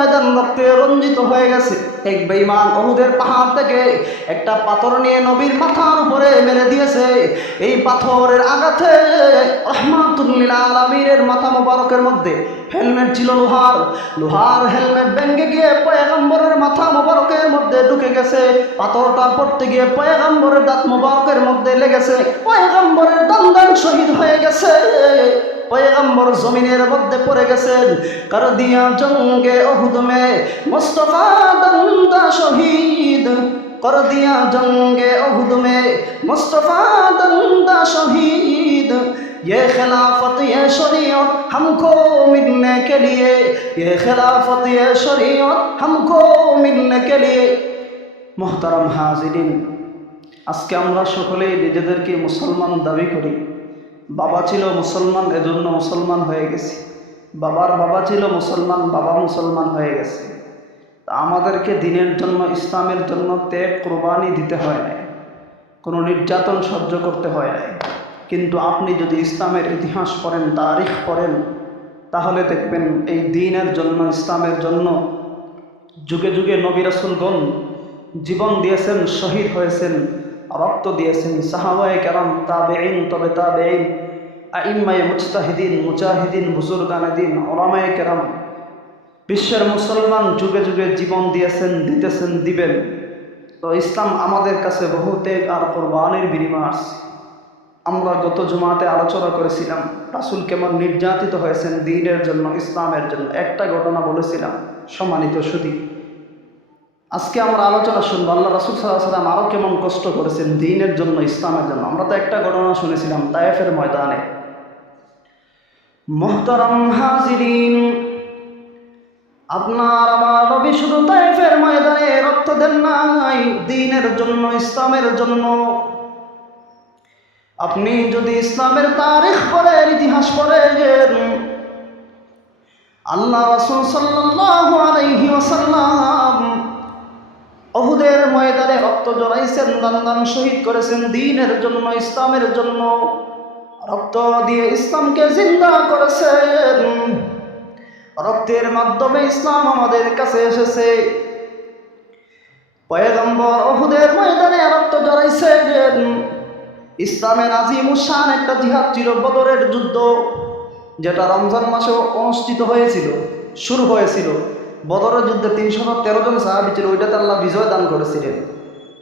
ময়দান রক্তে রঞ্জিত হয়ে গেছে। এক বেঈমান উহুদের পাহাড় থেকে একটা পাথর নিয়ে নবীর মাথার উপরে মেরে দিয়েছে। এই পাথরের আঘাতে রাহমাতুল লিল আলামিনের মাথা মোবারকের মধ্যে হেলমেট ছিল লোহার হেলমেট ভেঙে গিয়ে পয়গম্বরের মাথা মোবারকের মধ্যে ঢুকে গেছে। পাথরটা পড়তে গিয়ে পয়গম্বরের দাঁত মোবারকের মধ্যে লেগেছে। পয়গম্বরের দন্দন শহীদ হয়ে গেছে। পয়গম্বর জমিনের মধ্যে পড়ে গেছেন। কর দিয়া জঙ্গে উহুদ মে মুস্তাফা দন্দা শহীদ, কর দিয়া জঙ্গে উহুদ মে মুস্তাফা দন্দা শহীদ। ये खिलाफत ये शरीयत हमको मिलने के लिए, ये खिलाफत ये शरीयत हमको मिलने के लिए। मोहतरम हाजिरिन, আজকে আমরা সকলেই নিজেদেরকে মুসলমান দাবি করি। বাবা ছিল মুসলমান, এজন্য মুসলমান হয়ে গেছি। বাবার বাবা ছিল মুসলমান, বাবা মুসলমান হয়ে গেছে। আমাদেরকে দিনের জন্য, ইসলামের জন্য ত্যাগ কোরবানি দিতে হয় না, কোনো নির্যাতন সহ্য করতে হয় না। কিন্তু আপনি যদি ইসলামের ইতিহাস পড়েন, তারিখ পড়েন, তাহলে দেখবেন এই দ্বীনের জন্য, ইসলামের জন্য যুগে যুগে নবী রাসূলগণ জীবন দিয়েছেন, শহীদ হয়েছেন, রক্ত দিয়েছেন। সাহাবায়ে কেরাম, তাবেঈন, তবে তাবেঈন, আইম্মায়ে মুজতাহিদিন, মুজাহিদিন, বুজুর্গানে দ্বীন, উলামায়ে কেরাম, বিশ্বের মুসলমান যুগে যুগে জীবন দিয়েছেন, দিতেছেন, দিবেন। তো ইসলাম আমাদের কাছে বহু ত্যাগ আর কোরবানির বিনিময় আসছে। আমরা গত জুমাতে আলোচনা করেছিলাম রাসূল কেমন নির্যাতিত হয়েছেন দ্বীনের জন্য, ইসলামের জন্য। একটা ঘটনা বলেছিলাম। সম্মানিত সুধী, আজকে আমরা আলোচনা শুনবো আল্লাহ রাসূল সাল্লাল্লাহু আলাইহি ওয়াসাল্লাম আরও কেমন কষ্ট করেছেন দ্বীনের জন্য, ইসলামের জন্য। আমরা তো একটা ঘটনা শুনেছিলাম তায়েফের ময়দানে। মুহতারাম হাজিরিন, আপনার আমার নবী শুধু তায়েফের ময়দানে রক্ত দেন নাই দ্বীনের জন্য, ইসলামের জন্য। আপনি যদি ইসলামের তারিখ পড়েন, ইতিহাস পড়েন, আল্লাহ রাসূল সাল্লাল্লাহু আলাইহি ওয়াসাল্লাম উহুদের ময়দানে রক্ত ঝরাইছেন, দান শহীদ করেছেন দ্বীনের জন্য, ইসলামের জন্য। রক্ত দিয়ে ইসলামকে জিন্দা করেছেন। রক্তের মাধ্যমে ইসলাম আমাদের কাছে এসেছে। পয়গম্বর উহুদের ময়দানে রক্ত ঝরাইছেন। ইসলামের আজিমুশান একটা জিহাদ ছিল বদরের যুদ্ধ, যেটা রমজান মাসে অনুষ্ঠিত হয়েছিল, শুরু হয়েছিল। বদরের যুদ্ধে 313 জন সাহাবী ছিল, ওইটাতে আল্লাহ বিজয় দান করেছিলেন।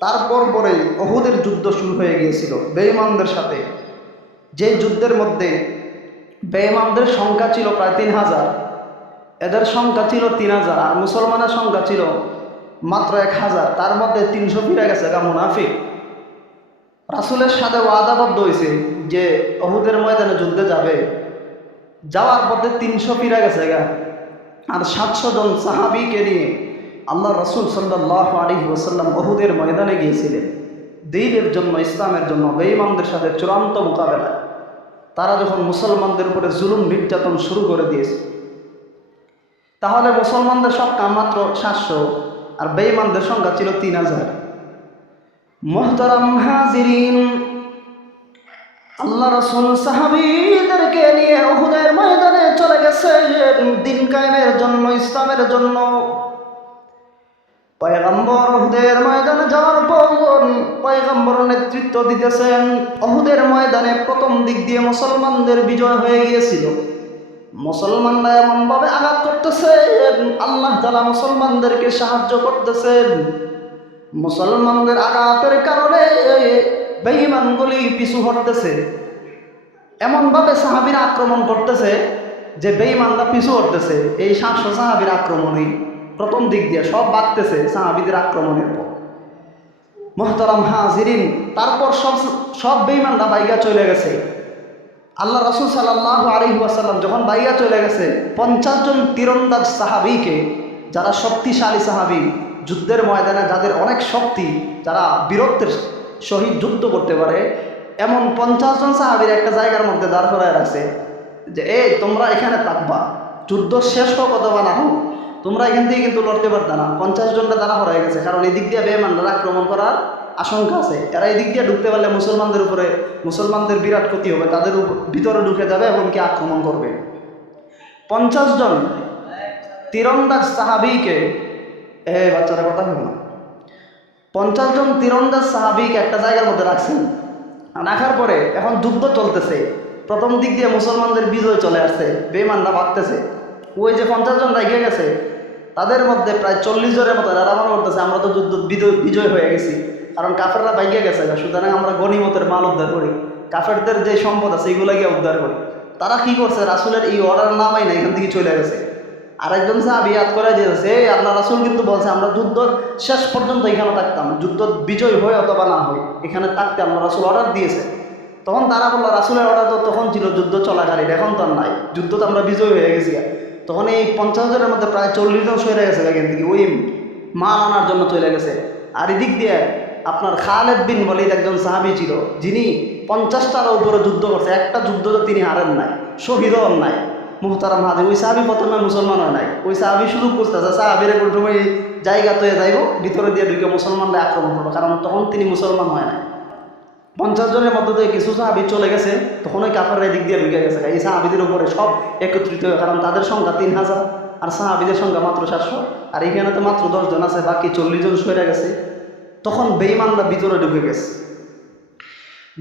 তারপর পরেই উহুদের যুদ্ধ শুরু হয়ে গিয়েছিল বেঈমানদের সাথে। যে যুদ্ধের মধ্যে বেঈমানদের সংখ্যা ছিল প্রায় 3000, এদের সংখ্যা ছিল 3000, আর মুসলমানের সংখ্যা ছিল মাত্র 1000। তার মধ্যে 300 ফিরে গেছে গা মুনাফিক। রাসূলের সাথে ওয়াদাবদ্ধ হয়েছে যে উহুদের ময়দানে যুদ্ধে যাবে, যাওয়ার পথে 300 ফিরে গেছে গা। আর 700 জন সাহাবীকে নিয়ে আল্লাহ রাসূল সাল্লাল্লাহু আলাইহি ওয়াসাল্লাম উহুদের ময়দানে গিয়েছিলেন দ্বীনের জন্য, ইসলামের জন্য, বেঈমানদের সাথে চূড়ান্ত মোকাবেলায়। তারা যখন মুসলমানদের উপরে জুলুম নির্যাতন শুরু করে দিয়েছে, তাহলে মুসলমানদের সংখ্যা মাত্র 700 আর বেঈমানদের সংখ্যা ছিল 3000। মুহতারাম হাজিরিন, আল্লাহ রাসূল সাহাবীদেরকে নিয়ে উহুদের ময়দানে চলে গেছেন দ্বীন কায়েমের জন্য, ইসলামের জন্য। পয়গম্বর উহুদের ময়দানে যাওয়ার পর পয়গম্বর নেতৃত্ব দিতেছেন। উহুদের ময়দানে প্রথম দিক দিয়ে মুসলমানদের বিজয় হয়ে গিয়েছিল। মুসলমানরা এমনভাবে আঘাত করতেছেন, আল্লাহ তাআলা মুসলমানদেরকে সাহায্য করতেছেন। মুসলমানদের আঘাতের কারণে বেঈমানগুলি পিছু হটতেছে। এমনভাবে সাহাবীরা আক্রমণ করতেছে যে বেঈমানরা পিছু হটতেছে। এই 700 সাহাবীর আক্রমণই প্রথম দিক দিয়ে সব বাঁধতেছে সাহাবীদের আক্রমণের পর। মুহতারাম হাজিরিন, তারপর সব বেঈমানরা বাইগা চলে গেছে। আল্লাহ রাসূল সাল্লাল্লাহু আলাইহি ওয়াসাল্লাম যখন বাইগা চলে গেছে, 50 জন তীরন্দাজ সাহাবীকে, যারা শক্তিশালী সাহাবী, যুদ্ধের ময়দানে যাদের অনেক শক্তি, যারা বীরত্বের সহিত যুদ্ধ করতে পারে, এমন 50 জন সাহাবীর একটা জায়গার মধ্যে দাঁড় করায় রাখছে যে তোমরা এখানে থাকবা, যুদ্ধ শেষ হোক অথবা না হোক, তোমরা এখান থেকে কিন্তু লড়তে পারতে না। 50 জনটা দাঁড়া হয়ে গেছে, কারণ এদিক দিয়ে বেঈমানরা আক্রমণ করার আশঙ্কা আছে। এরা এদিক দিয়ে ঢুকতে পারলে মুসলমানদের বিরাট ক্ষতি হবে, তাদের ভিতরে ঢুকে যাবে, এমনকি আক্রমণ করবে। 50 জন তীরন্দাজ সাহাবিকে, বাচ্চারা কথা বলো না, 50 জন তীরন্দাজ সাহাবিকে একটা জায়গার মধ্যে রাখছেন। রাখার পরে এখন যুদ্ধ চলতেছে। প্রথম দিক দিয়ে মুসলমানদের বিজয় চলে আসছে, বেঈমানরা ভাগতেছে। ওই যে 50 জন রেখে গেছে তাদের মধ্যে প্রায় 40 জনের মতো যারা মনে করতেছে আমরা তো যুদ্ধ বিজয় হয়ে গেছি, কারণ কাফেররা বাইকে গেছে, সুতরাং আমরা গনিমতের মাল উদ্ধার করি, কাফেরদের যে সম্পদ আছে এগুলো গিয়ে উদ্ধার করি। তারা কি করছে, রাসূলের এই অর্ডার নামাই না, এখান থেকে চলে গেছে। আরেকজন সাহাবী ইয়াদ করে দিয়েছে, আল্লাহ রাসূল কিন্তু বলছে আমরা যুদ্ধ শেষ পর্যন্ত এখানে থাকতাম, যুদ্ধ বিজয় হয় অথবা না হয় এখানে থাকতে আল্লাহ রাসূল অর্ডার দিয়েছে। তখন তারা বললো রাসূলের অর্ডার তো তখন ছিল যুদ্ধ চলাকালীন, এখন তো আর নাই, যুদ্ধ তো আমরা বিজয় হয়ে গেছি। তখন এই 50 জনের মধ্যে প্রায় 40 জন সরে গেছে এখান থেকে, ওই মাল আনার জন্য চলে গেছে। আর এদিক দিয়ে আপনার খালেদ বিন ওয়ালিদ একজন সাহাবী ছিল, যিনি 50টার উপরে যুদ্ধ করছে, একটা যুদ্ধ তো তিনি হারেন নাই, শহীদও হন নাই। মুহতারাম হাজির, ওই সাহাবী প্রথমে মুসলমান হয় নাই, ওই সাহাবী শুধু বুঝতেছে সাহাবীরা কোন সময় জায়গা তৈরি যাইব ভিতরে দিয়ে ঢুকে মুসলমানরা আক্রমণ করবো, কারণ তখন তিনি মুসলমান হয় নাই। 50 জনের মধ্যে দিয়ে কিছু সাহাবী চলে গেছে, তখন ওই কাফেররা এদিক দিয়ে ঢুকে গেছে। এই সাহাবীদের উপরে সব একত্রিত হয়, কারণ তাদের সংখ্যা 3000 আর সাহাবীদের সংখ্যা মাত্র 700, আর এখানে তো মাত্র 10 জন আছে, বাকি 40 জন সরে গেছে। তখন বেঈমানরা ভিতরে ঢুকে গেছে।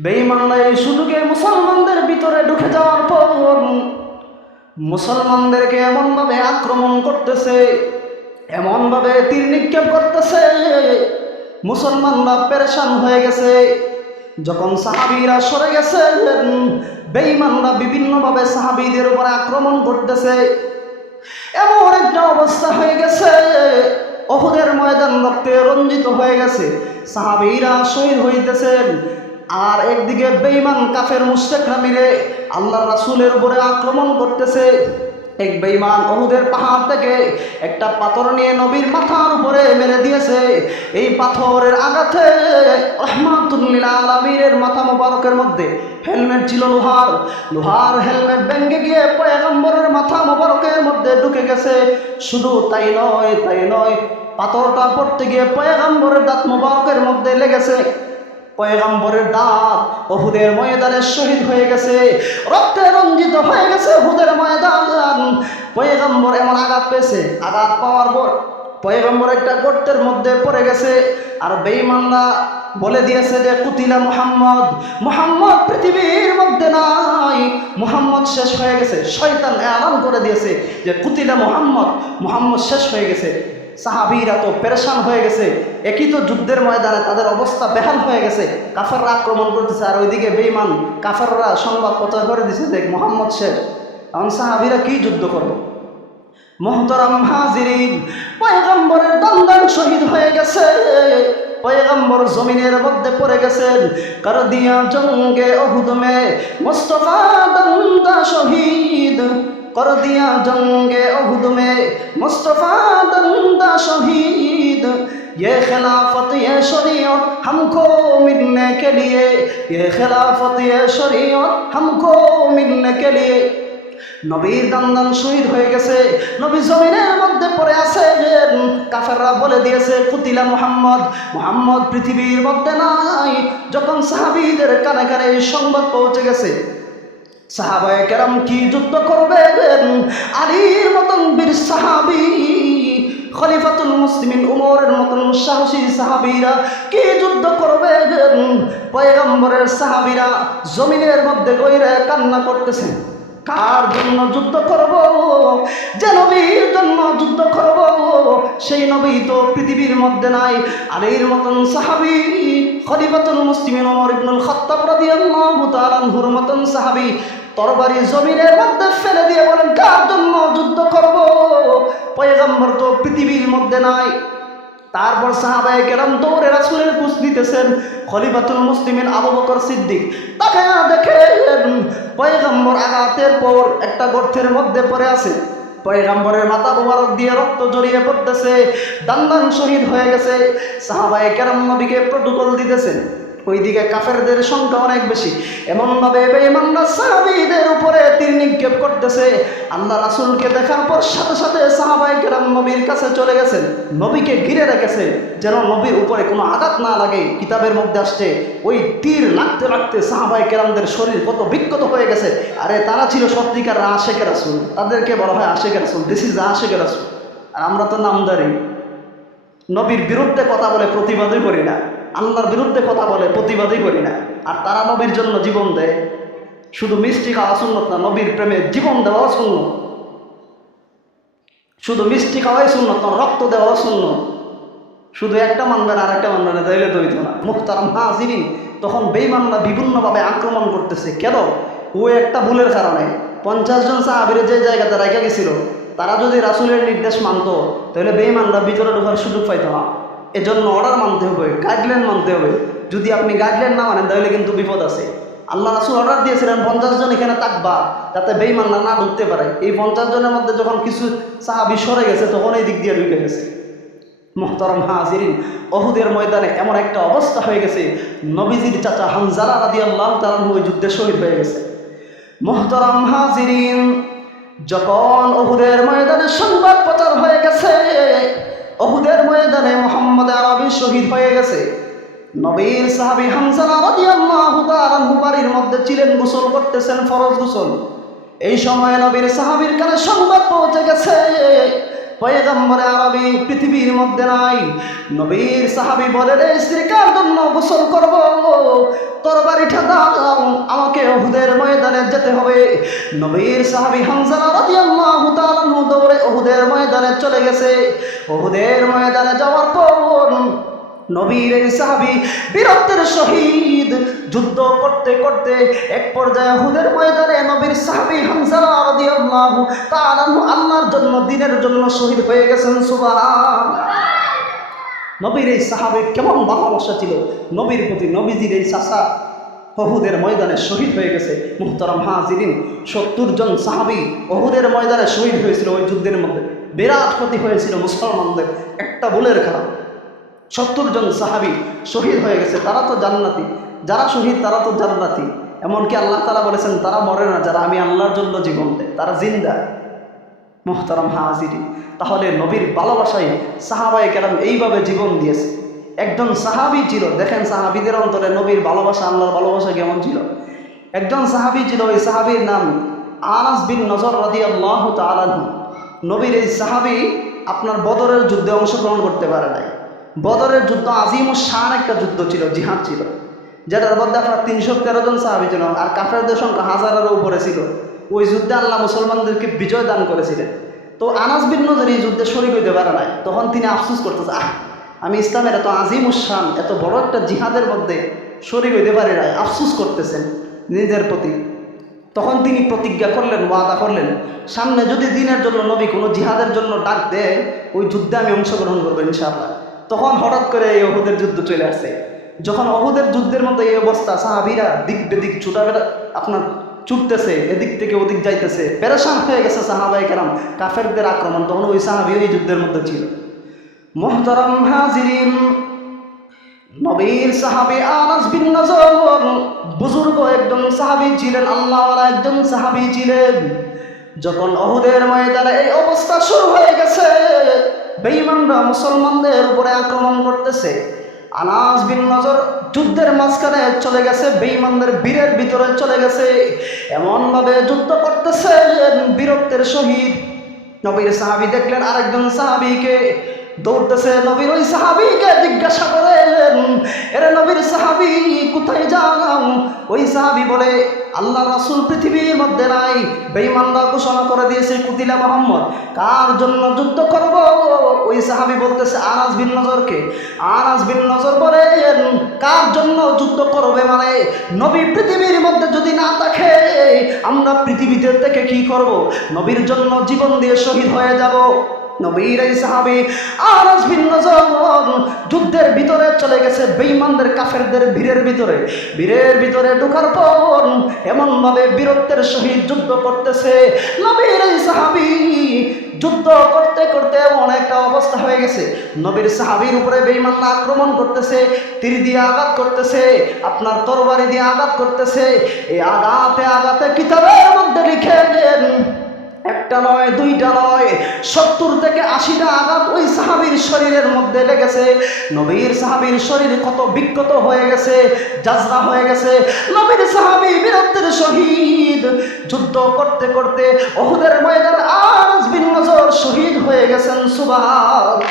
বেঈমানরা এই সুযোগে মুসলমানদের ভিতরে ঢুকে যাওয়ার পর মুসলমানদেরকে এমনভাবে আক্রমণ করতেছে, এমনভাবে তীর নিক্ষেপ করতেছে, মুসলমানরা পেরেশান হয়ে গেছে। যখন সাহাবীরা সরে গেছে, বেঈমানরা বিভিন্নভাবে সাহাবীদের উপর আক্রমণ করতেছে। এমন একটা অবস্থা হয়ে গেছে, উহুদের ময়দান রক্তে রঞ্জিত হয়ে গেছে, সাহাবীরা শহীদ হইতেছেন। আর একদিকে বেঈমান কাফের মুশরিকরা মিলে আল্লাহর রাসূলের উপরে আক্রমণ করতেছে। এক বেঈমান উহুদের পাহাড় থেকে একটা পাথর নিয়ে নবীর মাথার উপরে মেরে দিয়েছে। এই পাথরের আঘাতে রাহমাতুল লিল আলামিনের মাথা মোবারকের মধ্যে হেলমেট ছিল লোহার হেলমেট ভেঙে গিয়ে পয়গম্বরের মাথা মোবারকের মধ্যে ঢুকে গেছে। শুধু তাই নয়, পাথরটা পড়তে গিয়ে পয়গম্বরের দাঁত মোবারকের মধ্যে লেগেছে। পয়গম্বরের দাঁত উহুদের ময়দানে শহীদ হয়ে গেছে, রক্তে রঞ্জিত হয়ে গেছে উহুদের ময়দান। পয়গম্বর এমন আঘাত পেয়েছে, আঘাত পাওয়ার পর পয়গম্বর একটা গর্তের মধ্যে পড়ে গেছে। আর বেঈমানরা বলে দিয়েছে যে কুতিলা মুহাম্মদ পৃথিবীর মধ্যে নাই, মুহাম্মদ শেষ হয়ে গেছে। শয়তান এলান করে দিয়েছে যে কুতিলা মুহাম্মদ শেষ হয়ে গেছে। সাহাবীরা তো পেরেশান হয়ে গেছে, একই তো যুদ্ধের ময়দানে তাদের অবস্থা বেহাল হয়ে গেছে, কাফেররা আক্রমণ করতেছে, আর ওইদিকে বেঈমান কাফেররা সংবাদ প্রচার করে দিছে যে মুহাম্মদ শেষ। এখন সাহাবীরা কি যুদ্ধ করবে? মুহতারাম হাজিরিন, পয়গম্বরের দন্দন শহীদ হয়ে গেছে, পয়গম্বর জমিনের মধ্যে পড়ে গেছেন। কর দিয়া জঙ্গে উহুদ মে মুস্তাফা দন্দা শহীদ, कर दिया जंगे उहुद में मुस्तफ़ा दंदा शहीद। ये खिलाफत ये शरीयत हमको मिलने के लिए, ये खिलाफत ये शरीयत हमको मिलने के लिए। নবীর দান্দান শহীদ হয়ে গেছে, নবী জমিনের মধ্যে পড়ে আছে। কাফেররা বলে দিয়েছে কুতিলা মুহাম্মদ পৃথিবীর মধ্যে নাই। যখন সাহাবীদের কানে কানে এই সংবাদ পৌঁছে গেছে, সাহাবায়ে কেরাম কি যুদ্ধ করবেন? আলীর মতন বীর সাহাবী, খলিফাতুল মুসলিমিন উমরের মতন সাহসী সাহাবীরা কি যুদ্ধ করবেন? পয়গম্বরের সাহাবীরা জমিনের মধ্যে গইরে কান্না করতেছেন। কার জন্য যুদ্ধ করব? যে নবীর জন্য যুদ্ধ করব, সেই নবী তো পৃথিবীর মধ্যে নাই। আলীর মতন সাহাবী, খলিফাতুল মুসলিমিন ওমর ইবনুল খাত্তাব রাদিয়াল্লাহু তাআলা আনহুর মতন সাহাবী তরবারি জমিনের মধ্যে ফেলে দিয়ে বলেন কার জন্য যুদ্ধ করব? পয়গম্বর তো পৃথিবীর মধ্যে নাই। তারপর সাহাবায়ে কেরাম দৌড়ে রাসূলের খোঁজ নিতেছেন। খলিফাতুল মুসলিমিন আবু বকর সিদ্দিক তাকে দেখেন পয়গম্বর আঘাতের পর একটা গর্তের মধ্যে পড়ে আছে, পয়গম্বরের মাথা মোবারক দিয়ে রক্ত জড়িয়ে পড়তেছে, দান্দান শহীদ হয়ে গেছে। সাহাবায়ে কেরাম নবীকে প্রটোকল দিতেছেন। ওইদিকে কাফেরদের সংখ্যা অনেক বেশি, এমনভাবে বেঈমানরা সাহাবীদের উপরে তীর নিক্ষেপ করতেছে। আল্লাহ রাসূলকে দেখার পর সাথে সাথে সাহাবায়ে কেরাম নবীর কাছে চলে গেছেন, নবীকে ঘিরে রেখেছে যেন নবীর উপরে কোনো আঘাত না লাগে। কিতাবের মধ্যে আসছে ওই তীর লাগতে লাগতে সাহাবায়ে কেরামদের শরীর কত বিক্ষত হয়ে গেছে। আরে তারা ছিল সত্যিকার আশিকে রাসূল, তাদেরকে বলা হয় আশিকে রাসূল। দিস ইজ আশিকে রাসূল। আর আমরা তো নামদারি, নবীর বিরুদ্ধে কথা বলে প্রতিবাদই করি না, আল্লাহর বিরুদ্ধে কথা বলে প্রতিবাদই করি না। আর তারা নবীর জন্য জীবন দেয়। শুধু মিষ্টি খাওয়া সুন্নত না, নবীর প্রেমে জীবন দেওয়াও সুন্নত। শুধু মিষ্টি খাওয়াই সুন্নত না, রক্ত দেওয়াও সুন্নত। শুধু একটা মানবে না আর একটা মানবে না, তাইলে তো হইতো না। মুহতারাম হাজিরিন, তখন বেঈমানরা বিভিন্নভাবে আক্রমণ করতেছে। কেন? ও একটা ভুলের কারণে 50 জন সাহাবীর যে জায়গাতে রাখা গেছিল, তারা যদি রাসূলের নির্দেশ মানতো তাহলে বেঈমানরা ভিতরে ঢোকার সুযোগ পাইতো না। এজন্য অর্ডার মানতে হবে, গাইডলাইন মানতে হবে। যদি আপনি গাইডলাইন না মানেন তাহলে কিন্তু বিপদ আছে। আল্লাহ রাসূল অর্ডার দিয়েছিলেন 50 জন এখানে থাকবা, যাতে বেঈমানরা না ঢুকতে পারে। এই 50 জনের মধ্যে যখন কিছু সাহাবী সরে গেছে, তখন এই দিক দিয়ে ঢুকে গেছে। মুহতারাম হাজিরিন, উহুদের ময়দানে এমন একটা অবস্থা হয়ে গেছে, নবীজির চাচা হানজালা রাদিয়াল্লাহু তাআলা ওই যুদ্ধে শহীদ হয়ে গেছে। মুহতারাম হাজিরিন, যখন উহুদের ময়দানে সংবাদ প্রচার হয়ে গেছে উহুদের ময়দানে মুহাম্মদ আরবি শহীদ হয়ে গেছে, নবীর সাহাবী হানজালা রাদিয়াল্লাহু তাআলা বাড়ির মধ্যে ছিলেন, গোসল করতেছেন, ফরজ গোসল। এই সময়ে নবীর সাহাবীর কানে সংবাদ পৌঁছে গেছে পয়গম্বরে আরবি পৃথিবীর মধ্যে নাই। নবীর সাহাবী বলেন, এই স্ত্রী কার জন্য গোসল করব? তরবারিটা দাও, আমাকে উহুদের ময়দানে যেতে হবে। নবীর সাহাবী হানজালা রাদিয়াল্লাহু তাআলা দৌড়ে উহুদের ময়দানে চলে গেছে। উহুদের ময়দানে যাওয়ার পর নবীর এই সাহাবী বীরত্বের সহিত যুদ্ধ করতে করতে এক পর্যায়ে উহুদের ময়দানে নবীর সাহাবী হানজালা রাদিয়াল্লাহু তাআলা আল্লাহর জন্য, দ্বীনের জন্য শহীদ হয়ে গেছেন। সুবহানাল্লাহ। নবীর এই সাহাবীর কেমন ভালোবাসা ছিল নবীর প্রতি। নবীজির এই চাচা উহুদের ময়দানে শহীদ হয়ে গেছে। মুহতারাম হাজিরিন, 70 জন সাহাবী উহুদের ময়দানে শহীদ হয়েছিল। ওই যুদ্ধের মধ্যে বিরাট ক্ষতি হয়েছিল মুসলমানদের একটা ভুলের কারণে। 70 জন সাহাবী শহীদ হয়ে গেছে। তারা তো জান্নাতি, যারা শহীদ তারা তো জান্নাতি। এমনকি আল্লাহ তাআলা বলেছেন, তারা মরে না, যারা আমি আল্লাহর জন্য জীবন দেয় তারা জিন্দা। মুহতারাম হাজিরিন, তাহলে নবীর ভালোবাসায় সাহাবায়ে কেরাম এইভাবে জীবন দিয়েছে। একজন সাহাবী ছিল, দেখেন সাহাবীদের অন্তরে নবীর ভালোবাসা, আল্লাহর ভালোবাসা কেমন ছিল। একজন সাহাবী ছিল, ওই সাহাবীর নাম আনাস বিন নজর রাদিয়াল্লাহু তাআলা আনহু। নবীর এই সাহাবী আপনার বদরের যুদ্ধে অংশগ্রহণ করতে পারে নাই। বদরের যুদ্ধ আজিমুস শান একটা যুদ্ধ ছিল, জিহাদ ছিল, যেটার মধ্যে আপনার 313 জন সাহাবী ছিল, আর কাফেরদের সংখ্যা হাজারেরও উপরে ছিল। ওই যুদ্ধে আল্লাহ মুসলমানদেরকে বিজয় দান করেছিলেন। তো আনাস বিন নজর এই যুদ্ধে শরীক হইতে পারে নাই। তখন তিনি আফসোস করতেছে, আমি ইসলামের এত আজিমুস শান, এত বড় একটা জিহাদের মধ্যে শরীক হইতে পারি নাই, আফসোস করতেছেন নিজের প্রতি। তখন তিনি প্রতিজ্ঞা করলেন, ওয়াদা করলেন, সামনে যদি দ্বীনের জন্য নবী কোনো জিহাদের জন্য ডাক দেয়, ওই যুদ্ধে আমি অংশগ্রহণ করবো ইনশাআল্লাহ। তখন হঠাৎ করে এই উহুদের যুদ্ধ চলে আসছে। যখন উহুদের যুদ্ধের মধ্যে এই অবস্থা, সাহাবীরা দিক বেদিক আপনার ছুটতেছে, এদিক থেকে ওদিক যাইতেছে, পেরেশান হয়ে গেছে সাহাবায়ে কেরাম কাফেরদের আক্রমণ। তখন ওই সাহাবী এই যুদ্ধের মধ্যে ছিল। মুহতারাম হাজিরিন, নবীর সাহাবী আনাস বিন নজর বুজুর্গ একজন সাহাবী ছিলেন, আল্লাহওয়ালা একজন সাহাবী ছিলেন। যখন উহুদের ময়দানে এই অবস্থা শুরু হয়ে গেছে, বেঈমানরা মুসলমানদের উপরে আক্রমণ করতেছে, আনাস বিন নজর যুদ্ধের মাঝখানে চলে গেছে, বেঈমানদের বীরের ভিতরে চলে গেছে, এমনভাবে যুদ্ধ করতেছে বীরত্বের সহিত। নবীর সাহাবী দেখলেন আরেকজন সাহাবীকে দৌড়তেছে, নবীর ওই সাহাবীকে জিজ্ঞাসা করেন, এরে নবীর সাহাবী কোথায় যাও? ওই সাহাবী বলে, আল্লাহ রাসূল পৃথিবীর মধ্যে নাই, বেঈমানরা ঘোষণা করে দিয়েছে কুতিলা মুহাম্মদ, কার জন্য যুদ্ধ করব? ওই সাহাবী বলতেছে আনাস বিন নজরকে। আনাস বিন নজর বলেন, কার জন্য যুদ্ধ করবে? মানে নবী পৃথিবীর মধ্যে যদি না থাকে, আমরা পৃথিবীতে থেকে কি করব? নবীর জন্য জীবন দিয়ে শহীদ হয়ে যাব। নবীর এই সাহাবী আনাস বিন নজর যুদ্ধের ভিতরে চলে গেছে, বেঈমানদের কাফেরদের বীরের ভিতরে ঢোকার পর এমনভাবে বীরত্বের সহিত যুদ্ধ করতেছে। নবীর এই সাহাবী যুদ্ধ করতে করতে এমন একটা অবস্থা হয়ে গেছে, নবীর সাহাবীর উপরে বেঈমানরা আক্রমণ করতেছে, তীর দিয়ে আঘাত করতেছে, আপনার তরবারি দিয়ে আঘাত করতেছে। এই আঘাতে আঘাতে কিতাবের মধ্যে লিখে দেন একটা নয়, দুইটা নয়, 70 থেকে 80টা আঘাত ওই সাহাবীর শরীরের মধ্যে লেগেছে। নবীর সাহাবীর শরীর কত বিক্ষত হয়ে গেছে, জাজরা হয়ে গেছে। নবীর সাহাবী বীরত্বের শহীদ, যুদ্ধ করতে করতে উহুদের ময়দানে আনাস বিন নজর শহীদ হয়ে গেছেন। সুবহানাল্লাহ।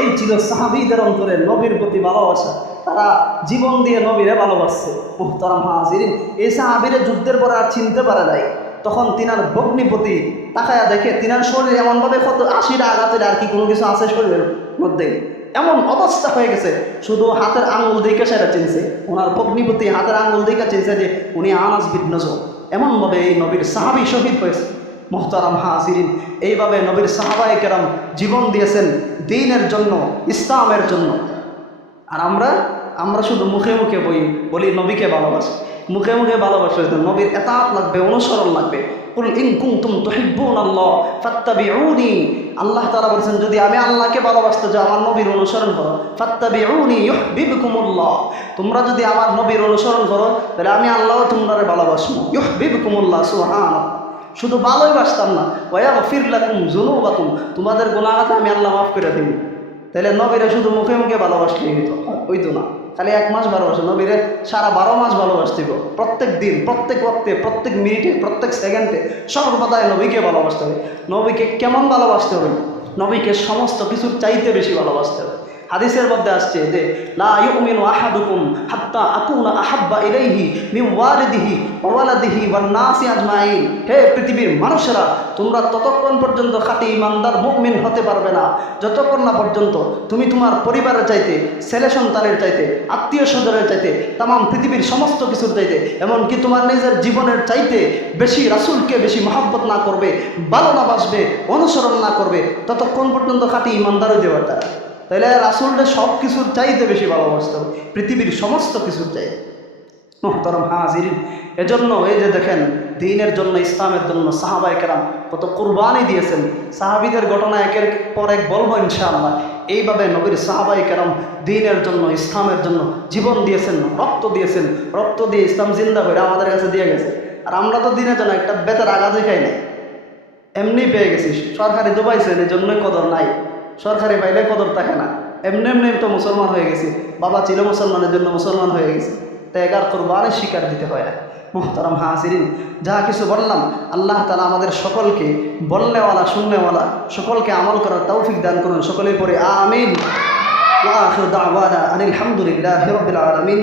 এই ছিল সাহাবীদের অন্তরে নবীর প্রতি ভালোবাসা, তারা জীবন দিয়ে নবীরে ভালোবাসছে। মুহতারাম হাজিরিন, এই সাহাবীরা যুদ্ধের পরে আর চিনতে পারে নাই। তখন তিনার ভগ্নিপতি তাকায়া দেখে তিনার শরীর এমনভাবে কত 80টা আঘাতের, আর কি কোনো কিছু আছে শরীরের মধ্যে, এমন অবস্থা হয়ে গেছে। শুধু হাতের আঙুল দিকে সেটা চিনছে, ওনার ভগ্নিপতি হাতের আঙুল দিকে চিনছে যে উনি আনাস বিন নজর। এমনভাবে এই নবীর সাহাবী শহীদ হয়েছে। মুহতারাম হাজিরিন, এইভাবে নবীর সাহাবায়ে কেরাম জীবন দিয়েছেন দ্বীনের জন্য, ইসলামের জন্য। আর আমরা শুধু মুখে মুখে বলি নবীকে ভালোবাসি, মুখে মুখে ভালোবাসা, নবীর এতাত লাগবে, অনুসরণ লাগবে। কুল ইন কুনতুম তুহিব্বুনাল্লাহ ফাত্তাবিউনি, আল্লাহ তাআলা বলেছেন যদি আমি আল্লাহকে ভালোবাসতে চাও আমার নবীর অনুসরণ করো। ফাত্তাবিউনি ইউহিব্বুকুমুল্লাহ, তোমরা যদি আমার নবীর অনুসরণ করো তাহলে আমি আল্লাহও তোমরা ভালোবাসবো। ইউহিব্বুকুমুল্লাহ, সুবহানাল্লাহ। শুধু ভালোই বাসতাম না, ওয়াগফির লাকুম যুনুবাকুম, তোমাদের গুনাহ আমি আল্লাহ মাফ করে দিব। তাহলে নবীরে শুধু মুখে মুখে ভালোবাসলেই হইতো না, খালি 1 মাস ভালোবাসে, নবীরে সারা 12 মাস ভালোবাসতে হবে। প্রত্যেক দিন, প্রত্যেক ওয়াক্তে, প্রত্যেক মিনিটে, প্রত্যেক সেকেন্ডে সর্বদাই নবীকে ভালোবাসতে হবে। নবীকে কেমন ভালোবাসতে হবে? নবীকে সমস্ত কিছুর চাইতে বেশি ভালোবাসতে হবে। হাদিসের মধ্যে আসছে যে লা ইউমিনু আহাদুকুম হাত্তা আকুনা আহাব্বা ইলাইহি মিন ওয়ালিদিহি ওয়া ওয়ালাদিহি ওয়ান নাসি আজমাইন, হে পৃথিবীর মানুষেরা, তোমরা ততক্ষণ পর্যন্ত খাঁটি ইমানদার মুমিন হতে পারবে না যতক্ষণ না পর্যন্ত তুমি তোমার পরিবারের চাইতে, ছেলে সন্তানের চাইতে, আত্মীয় স্বজনের চাইতে, তামাম পৃথিবীর সমস্ত কিছুর চাইতে, এমনকি তোমার নিজের জীবনের চাইতে বেশি রাসূলকে বেশি মহব্বত না করবে, ভালো না বাসবে, অনুসরণ না করবে, ততক্ষণ পর্যন্ত খাঁটি ইমানদার হইতে পারবে না। তাহলে রাসূলকে সব কিছুর চাইতে বেশি ভালোবাসতে হবে, পৃথিবীর সমস্ত কিছুর চাইতে। মুহতারাম হাজিরিন, এজন্য এই যে দেখেন দ্বীনের জন্য, ইসলামের জন্য সাহাবায়ে কেরাম কত কুরবানি দিয়েছেন। সাহাবীদের ঘটনা একের পর এক বলবো ইনশাআল্লাহ। এইভাবে নবীর সাহাবায়ে কেরাম দ্বীনের জন্য, ইসলামের জন্য জীবন দিয়েছেন, রক্ত দিয়েছেন। রক্ত দিয়ে ইসলাম জিন্দা করে আমাদের কাছে দিয়ে গেছে। আর আমরা তো দ্বীনের জন্য একটা বেতের আঘাতই খাই নাই, এমনি পেয়ে গেছি। সরকারি দুবাইছেন, এই জন্যই কদর নাই, সরকারি পাইলে কদর থাকে না। এমনি এমনি তো মুসলমান হয়ে গেছি, বাবা ছিল মুসলমানের জন্য মুসলমান হয়ে গেছি, ত্যাগার কোরবানির শিকার দিতে হয় না। মুহতারাম হাজিরিন, যা কিছু বললাম আল্লাহ তাআলা আমাদের সকলকে বলনেওয়ালা, শুননেওয়ালা, সকলকে আমল করার তৌফিক দান করুন। সকলে পড়ে আমিন। ওয়া আখিরু দাওয়ানা আনিল হামদুলিল্লাহি রাব্বিল আলামিন।